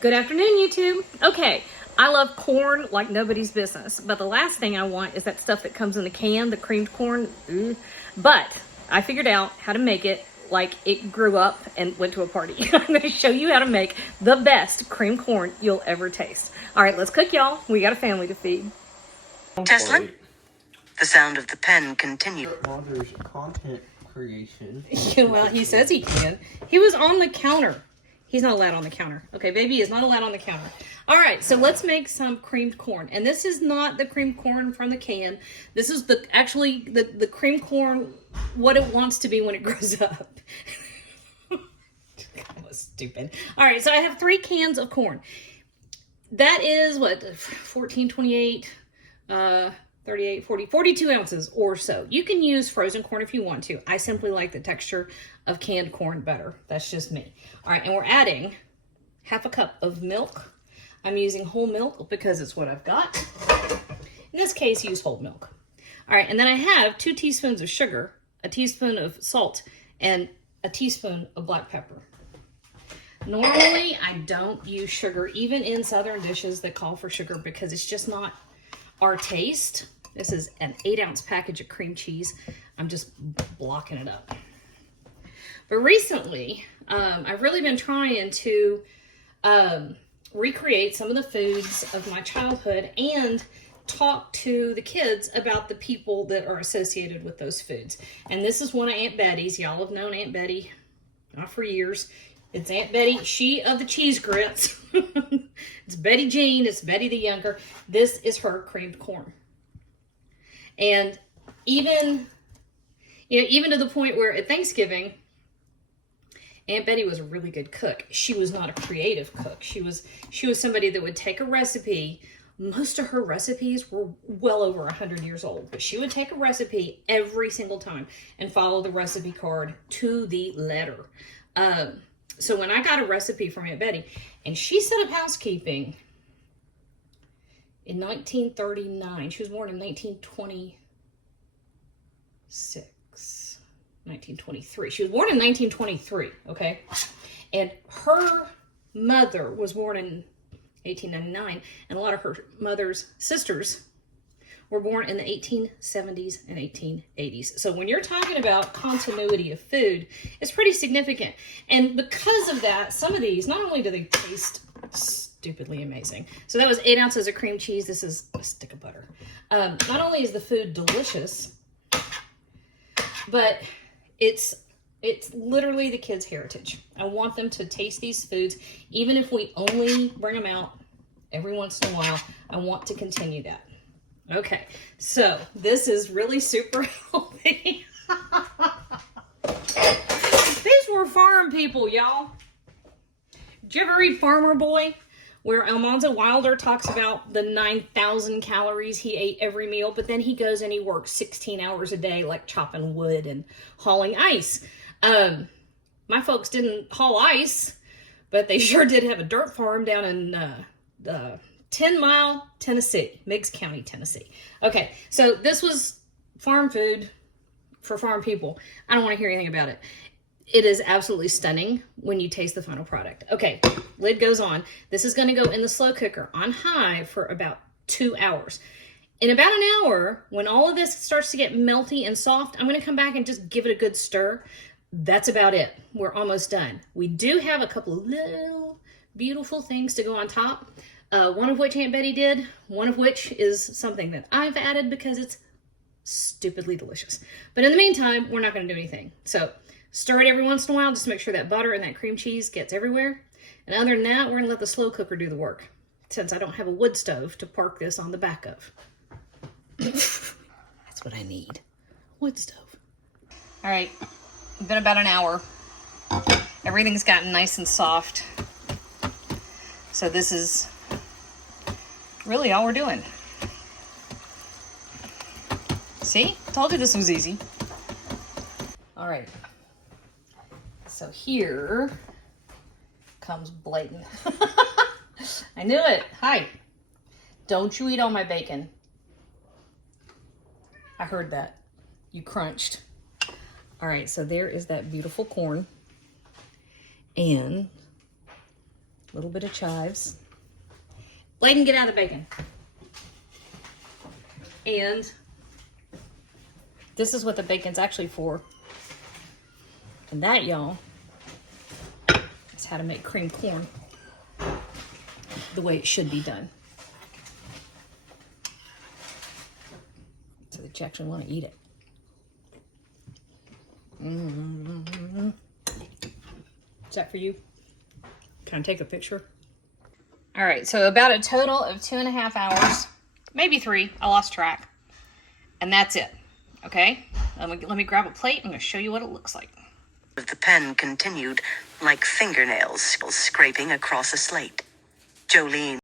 Good afternoon, YouTube. Okay, I love corn like nobody's business, but the last thing I want is that stuff that comes in the can, the creamed corn. Ooh. But I figured out how to make it like it grew up and went to a party. I'm going to show you how to make the best creamed corn you'll ever taste. All right, let's cook, y'all. We got a family to feed. Tesla? The sound of the pen continued. Father's content creation. Well, he says he can. He was on the counter. He's not allowed on the counter. Okay, baby is not allowed on the counter. All right, so let's make some creamed corn. And this is not the creamed corn from the can. This is the creamed corn, what it wants to be when it grows up. That was stupid. All right, so I have 3 cans of corn. That is, what, 14, 28, 38, 40, 42 ounces or so. You can use frozen corn if you want to. I simply like the texture of canned corn better. That's just me. All right, and we're adding half a cup of milk. I'm using whole milk because it's what I've got. In this case, use whole milk. All right, and then I have 2 teaspoons of sugar, a teaspoon of salt, and a teaspoon of black pepper. Normally, I don't use sugar, even in Southern dishes that call for sugar, because it's just not our taste. This is an 8-ounce package of cream cheese. I'm just blocking it up. But recently, I've really been trying to recreate some of the foods of my childhood and talk to the kids about the people that are associated with those foods. And this is one of Aunt Betty's. Y'all have known Aunt Betty, not for years. It's Aunt Betty, she of the cheese grits. It's Betty Jean, it's Betty the Younger. This is her creamed corn. And even to the point where at Thanksgiving, Aunt Betty was a really good cook. She was not a creative cook. She was somebody that would take a recipe. Most of her recipes were well over 100 years old, but she would take a recipe every single time and follow the recipe card to the letter. So when I got a recipe from Aunt Betty, and she set up housekeeping in 1939. She was born in 1923. She was born in 1923, okay? And her mother was born in 1899, and a lot of her mother's sisters were born in the 1870s and 1880s. So when you're talking about continuity of food, it's pretty significant. And because of that, some of these, not only do they taste stupidly amazing. So that was 8 ounces of cream cheese. This is a stick of butter. Not only is the food delicious, but it's literally the kids' heritage. I want them to taste these foods, even if we only bring them out every once in a while. I want to continue that. Okay, so this is really super healthy. These were farm people, y'all. Did you ever read Farmer Boy, where Almanza Wilder talks about the 9,000 calories he ate every meal, but then he goes and he works 16 hours a day, like chopping wood and hauling ice. My folks didn't haul ice, but they sure did have a dirt farm down in 10 Mile, Tennessee, Meigs County, Tennessee. Okay, so this was farm food for farm people. I don't want to hear anything about it. It is absolutely stunning when you taste the final product. Okay, lid goes on. This is going to go in the slow cooker on high for about 2 hours. In about an hour, when all of this starts to get melty and soft, I'm going to come back and just give it a good stir. That's about it. We're almost done. We do have a couple of little beautiful things to go on top. One of which Aunt Betty did, one of which is something that I've added because it's stupidly delicious. But in the meantime, we're not going to do anything. So stir it every once in a while just to make sure that butter and that cream cheese gets everywhere. And other than that, we're going to let the slow cooker do the work, since I don't have a wood stove to park this on the back of. That's what I need. Wood stove. All right, it's been about an hour. Everything's gotten nice and soft. So this is really all we're doing. See? Told you this was easy. All right. So here comes blatant. I knew it. Hi. Don't you eat all my bacon. I heard that. You crunched. All right, so there is that beautiful corn. And A little bit of chives. Bladen, get out of the bacon. And this is what the bacon's actually for. And that, y'all, is how to make cream corn the way it should be done. So that you actually want to eat it. Is that for you? Can I take a picture? All right, so about a total of 2.5 hours, maybe 3. I lost track. And that's it. Okay? Let me grab a plate. I'm going to show you what it looks like. The pen continued like fingernails scraping across a slate. Jolene